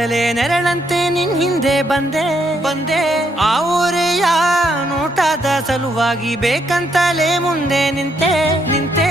ಕತ್ತಲೆ ನೆರಳಂತೆ ನಿನ್ ಹಿಂದೆ ಬಂದೆ ಆ ಊರೆಯ ನೋಟದ ಸಲುವಾಗಿ ಬೇಕಂತಲೇ ಮುಂದೆ ನಿಂತೆ